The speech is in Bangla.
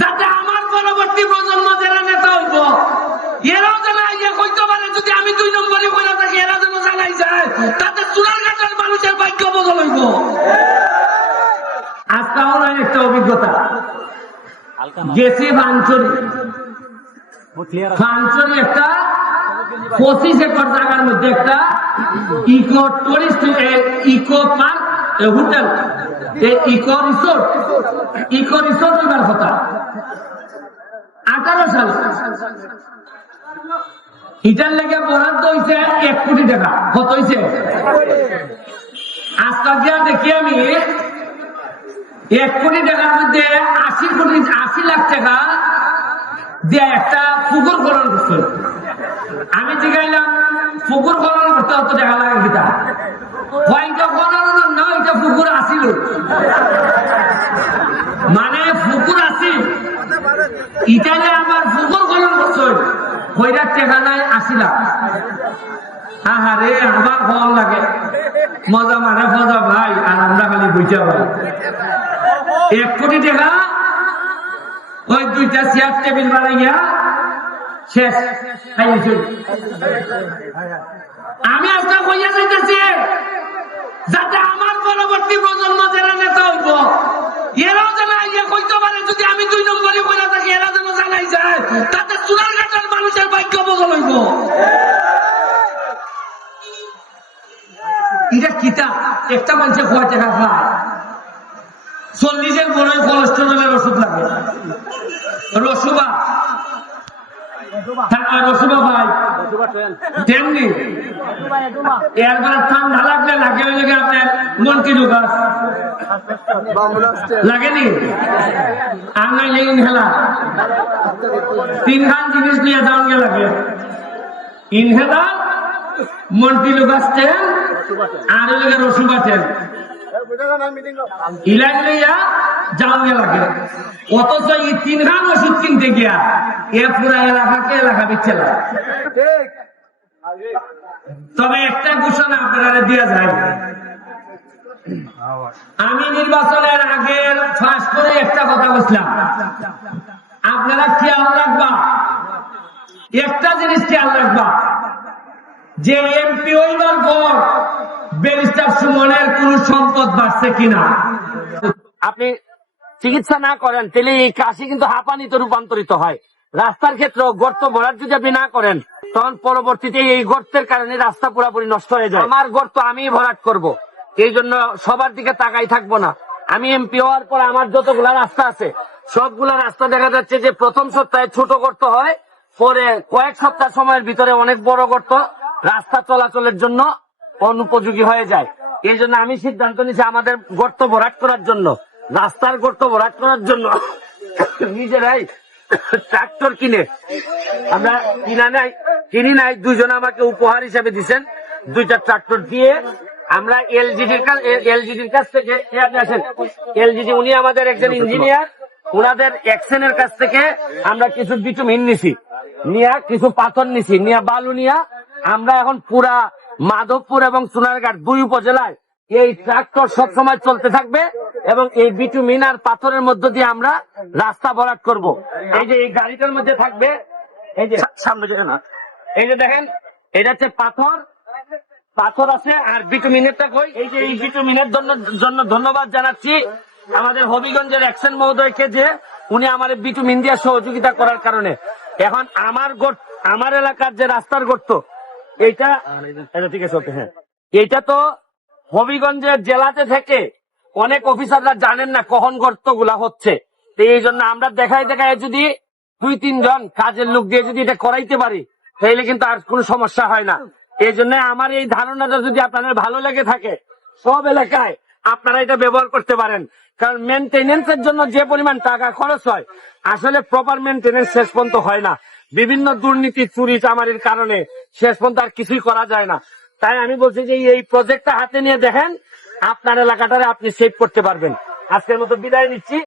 যাতে আমার পরবর্তী প্রজন্ম যারা নেতা হইব, এরাও যেন আইয়া কইতে পারে, যদি আমি দুই নম্বরে কইরা থাকি, এরা যেন জানাই যায়, তাতে চুরার মানুষের ভাগ্য বদল হইব। আমার একটা অভিজ্ঞতা। গেছি বাঞ্চরি। বাঞ্চরি একটা পঁচিশ একর জায়গার মধ্যে একটা eco tourist eco park hotel. আজকাল যা দেখি আমি, এক কোটি টাকার মধ্যে আশি কোটি, আশি লাখ টাকা দিয়ে একটা পুকুর খনন করছিল আমি জিগাইলাম, পুকুর খনন করতে অত টাকা লাগে কিতা হয়তো খনন না এটা আসিল মানে পুকুর আসিল ইটালে আমার পুকুর খনন করছিল হইরার টাকা নাই আশি লাখ আহারে, আমার ফল লাগে। মজা মানে মজা ভাই, আর আমরা খালি বুঝা ভাই। এক কোটি টাকা। ওই দুইটা চেয়ার টেবিল বানাইয়া আমি আজকে কইয়া যাইতেছি, যাতে আমার পরবর্তী প্রজন্ম যারা নেতা হইব, এরাও যেন আইয়া কইতে পারে, যদি আমি দুই নম্বরে কইরা থাকি, এরা যেন জানাই যায়, তাতে চুরার ঘাটের মানুষের ভাগ্য বদল হইব। একটা মানুষে রসুবা। হ্যাঁ, রসুবা ভাই। তেমনি। এরপরে ঠান্ডা লাগলে লাগে ওই লেগে আপনার লাগেনি? আর নাইলে ইনহেলার। তিনখান জিনিস নিয়ে যাওয়া গে লাগে। ইনহেলার মন্টি গাছ তেল আর ওই লেগে রসুবা তেল ইলাজ লইয়া যাওয়া লাগে। অথচ এই তিনখান ওষুধ কিনতে গিয়া এ পুরা এলাকাকে এলাকা দিচ্ছে তবে একটা ঘোষণা আপনারা দেওয়া যায়। আমি নির্বাচনের আগে ফাঁস করে একটা কথা বলছিলাম। আপনারা খেয়াল রাখবা। একটা জিনিস খেয়াল রাখবা। যে এমপি হইবার পর ব্যারিস্টার সুমনের কোন সম্পদ বাড়ছে কিনা? আপনি চিকিৎসা না করেন তাহলে এই কাশি কিন্তু হাঁপানিতে রূপান্তরিত হয়। রাস্তার ক্ষেত্রে গর্ত ভরাট যদি আপনি না করেন, তখন পরবর্তীতে এই গর্তের কারণে রাস্তা পুরোপুরি নষ্ট হয়ে যায়। আমার গর্ত আমি ভরাট করব। এই জন্য সবার দিকে তাকাই থাকব না। আমি এমপি হওয়ার পর আমার যতগুলা রাস্তা আছে, সবগুলা রাস্তা দেখা যাচ্ছে যে প্রথম সপ্তাহে ছোট গর্ত হয়, পরে কয়েক সপ্তাহ সময়ের ভিতরে অনেক বড় গর্ত রাস্তা চলাচলের জন্য অনুপযোগী হয়ে যায়। এই জন্য আমি সিদ্ধান্ত নিয়েছি আমাদের গর্ত ভরাট করার জন্য। রাস্তার গর্ত ভরাট করার জন্য নিজেরাই ট্রাক্টর কিনে। আমরা কিনা নাই কিনি নাই দুজন আমাকে উপহার হিসেবে দিচ্ছেন দুইটা ট্রাক্টর দিয়ে আমরা এলজিডির কাছ এলজিডির কাছ থেকে আসেন এলজিডি উনি আমাদের একজন ইঞ্জিনিয়ার ওনাদের অ্যাকশনের কাছ থেকে আমরা কিছু বিটুমিন নিছি। নিয়া কিছু পাথর নিছি। নিয়া বালু নিয়া আমরা এখন পুরা মাধবপুর এবং সোনারঘাট দুই উপজেলায় এই ট্রাক্টর সবসময় চলতে থাকবে। এবং এই বিটুমিন আর পাথরের মধ্য দিয়ে আমরা রাস্তা ভরাট করব। এই যে এই গাড়িটার মধ্যে থাকবে, এই যে সামনে যেতে না, এই যে দেখেন, এটা হচ্ছে পাথর। পাথর আছে আর বিটু বিটুমিনেরটা কই? এই যে এই বিটুমিনের জন্য জন্য ধন্যবাদ জানাচ্ছি আমাদের হবিগঞ্জের অ্যাকশন মহোদয়কে যে উনি আমার বিটুমিন দিয়ে সহযোগিতা করার কারণে। এখন আমার আমার এলাকার যে রাস্তার গর্ত, এইটা এটা ঠিক আছে হ্যাঁ। এইটা তো হবিগঞ্জের জেলাতে থেকে অনেক অফিসাররা জানেন না কখন গর্তগুলা হচ্ছে। তো এই জন্য আমরা দেখায় দেখায় যদি দুই, তিনজন কাজের লোক দিয়ে যদি এটা করাইতে পারি তাহলে কিন্তু আর কোনো সমস্যা হয় না। এই জন্য আমার এই ধারণাটা যদি আপনাদের ভালো লেগে থাকে, সব এলাকায় আপনারা এটা ব্যবহার করতে পারেন। কারণ মেনটেনেন্স এর জন্য যে পরিমাণ টাকা খরচ হয়, আসলে প্রপার মেনটেনেন্স শেষ পর্যন্ত হয় না। বিভিন্ন দুর্নীতি, চুরি, চামারির কারণে শেষ পর্যন্ত আর কিছুই করা যায় না। তাই আমি বলছি যে এই প্রজেক্টটা হাতে নিয়ে দেখেন আপনার এলাকাটারে আপনি সেভ করতে পারবেন। আজকের মতো বিদায় নিচ্ছি।